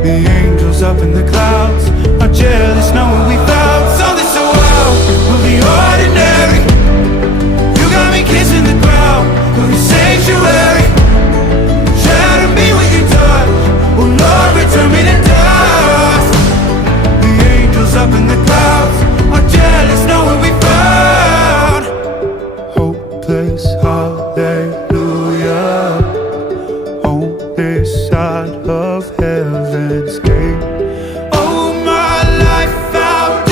The angels up in the clouds are jealous knowing we found something so wild. We'll be